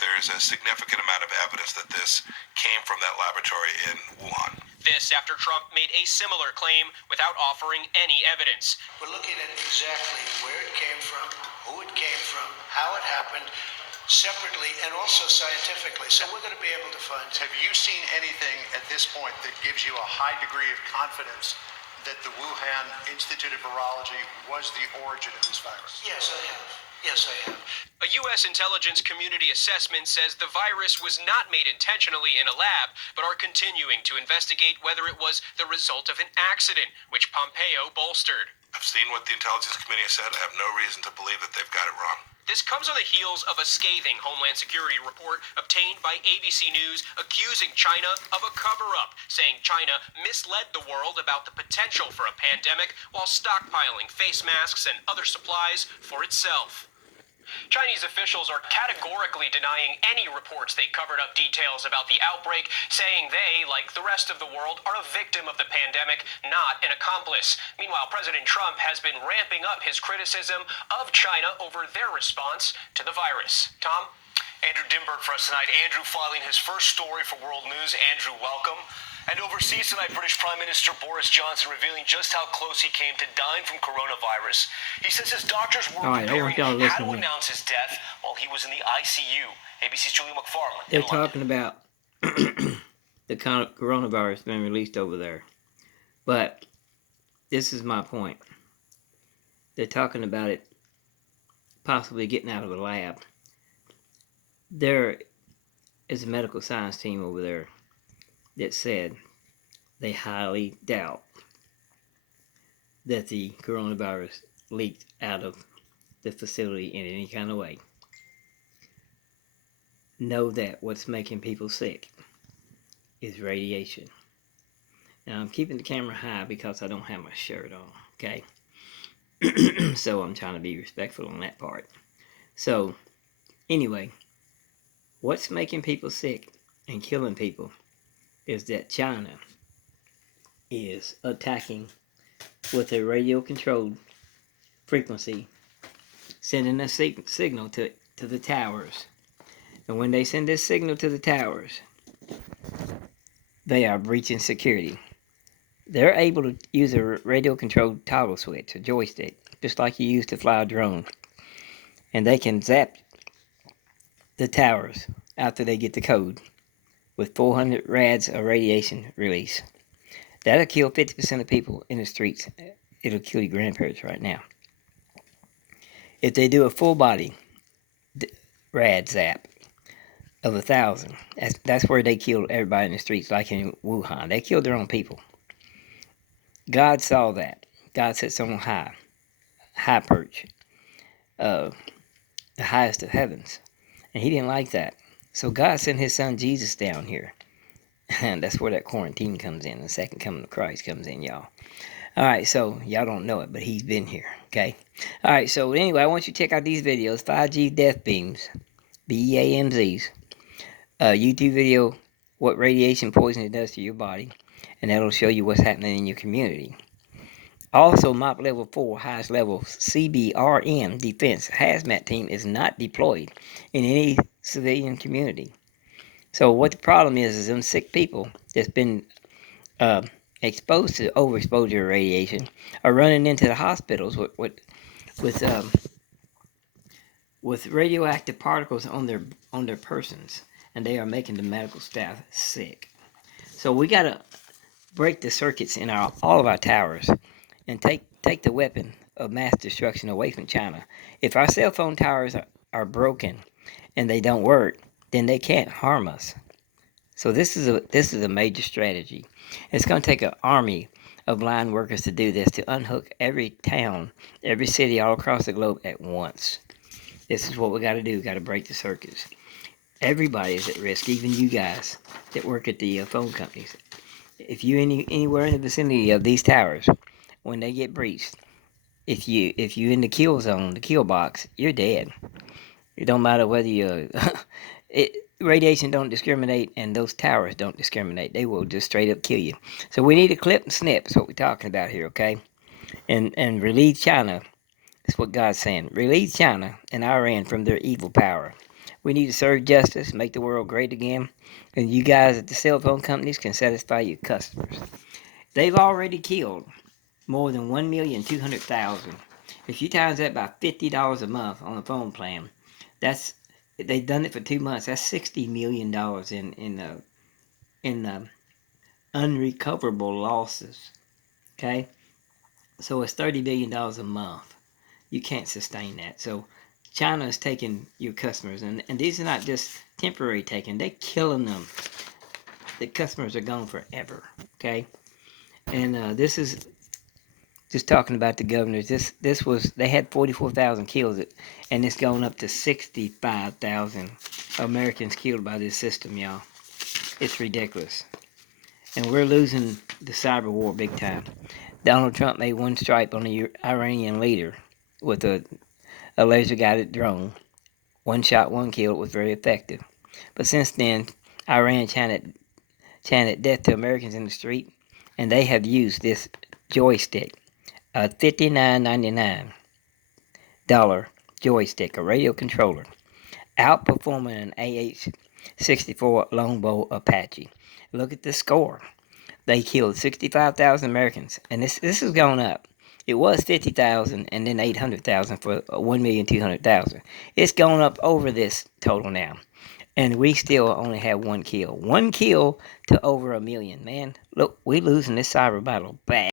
There is a significant amount of evidence that this came from that laboratory in Wuhan. This after Trump made a similar claim without offering any evidence. We're looking at exactly where it came from, who it came from, how it happened, separately and also scientifically. So we're going to be able to find it. Have you seen anything at this point that gives you a high degree of confidence that the Wuhan Institute of Virology was the origin of this virus? Yes, I have. Yes, I have. A U.S. intelligence community assessment says the virus was not made intentionally in a lab, but are continuing to investigate whether it was the result of an accident, which Pompeo bolstered. I've seen what the intelligence committee has said. I have no reason to believe that they've got it wrong. This comes on the heels of a scathing Homeland Security report obtained by ABC News accusing China of a cover-up, saying China misled the world about the potential for a pandemic while stockpiling face masks and other supplies for itself. Chinese officials are categorically denying any reports they covered up details about the outbreak, saying they, like the rest of the world, are a victim of the pandemic, not an accomplice. Meanwhile, President Trump has been ramping up his criticism of China over their response to the virus. Tom? Andrew Dimberg for us tonight. Andrew filing his first story for World News. Andrew, welcome. And overseas tonight, British Prime Minister Boris Johnson revealing just how close he came to dying from coronavirus. He says his doctors were preparing how to announce his death while he was in the ICU. ABC's Julie McFarland. They're talking about the coronavirus being released over there. But this is my point. They're talking about it possibly getting out of a lab. There is a medical science team over there that said they highly doubt that the coronavirus leaked out of the facility in any kind of way. Know that what's making people sick is radiation. Now I'm keeping the camera high because I don't have my shirt on, okay? So I'm trying to be respectful on that part. So anyway, what's making people sick and killing people is that China is attacking with a radio-controlled frequency, sending a signal to the towers. And when they send this signal to the towers, they are breaching security. They're able to use a radio-controlled toggle switch, a joystick, just like you use to fly a drone. And they can zap the towers after they get the code with 400 rads of radiation release. That'll kill 50% of people in the streets. It'll kill your grandparents right now. If they do a full body rad zap of 1,000, that's where they killed everybody in the streets, like in Wuhan. They killed their own people. God saw that. God sits on high perch, the highest of heavens. And he didn't like that. So God sent his son Jesus down here. And that's where that quarantine comes in. The second coming of Christ comes in, y'all. Alright, so y'all don't know it, but he's been here, okay? Alright, so anyway, I want you to check out these videos. 5G death beams, BEAMZs. YouTube video, what radiation poisoning does to your body. And that'll show you what's happening in your community. Also, MOPP Level 4, highest level CBRN defense HAZMAT team is not deployed in any civilian community. So what the problem is them sick people that's been exposed to overexposure radiation are running into the hospitals with radioactive particles on their persons, and they are making the medical staff sick. So we gotta break the circuits in all of our towers and take the weapon of mass destruction away from China. If our cell phone towers are broken and they don't work, then they can't harm us. So this is a major strategy. It's going to take an army of line workers to do this, to unhook every town, every city all across the globe at once. This is what we got to do. We got to break the circuits. Everybody is at risk, even you guys that work at the phone companies. If you anywhere in the vicinity of these towers, when they get breached, if you in the kill zone, the kill box, you're dead. It don't matter whether you radiation don't discriminate, and those towers don't discriminate. They will just straight up kill you. So we need to clip and snip. That's what we're talking about here, okay? And relieve China. That's what God's saying. Relieve China and Iran from their evil power. We need to serve justice, make the world great again, and you guys at the cell phone companies can satisfy your customers. They've already killed more than 1,200,000. If you times that by $50 a month on a phone plan, they've done it for 2 months. That's $60 million in unrecoverable losses. Okay, so it's $30 billion a month. You can't sustain that. So China is taking your customers, and these are not just temporary taking. They're killing them. The customers are gone forever. Okay, and this is just talking about the governors. This was, they had 44,000 kills, and it's going up to 65,000 Americans killed by this system, y'all. It's ridiculous, and we're losing the cyber war big time. Donald Trump made one strike on the Iranian leader with a laser-guided drone. One shot, one kill. It was very effective. But since then, Iran chanted death to Americans in the street, and they have used this joystick, a $59.99 joystick, a radio controller, outperforming an AH-64 Longbow Apache. Look at the score. They killed 65,000 Americans, and this has gone up. It was 50,000 and then 800,000 for 1,200,000. It's gone up over this total now, and we still only have one kill. One kill to over 1 million. Man, look, we're losing this cyber battle bad.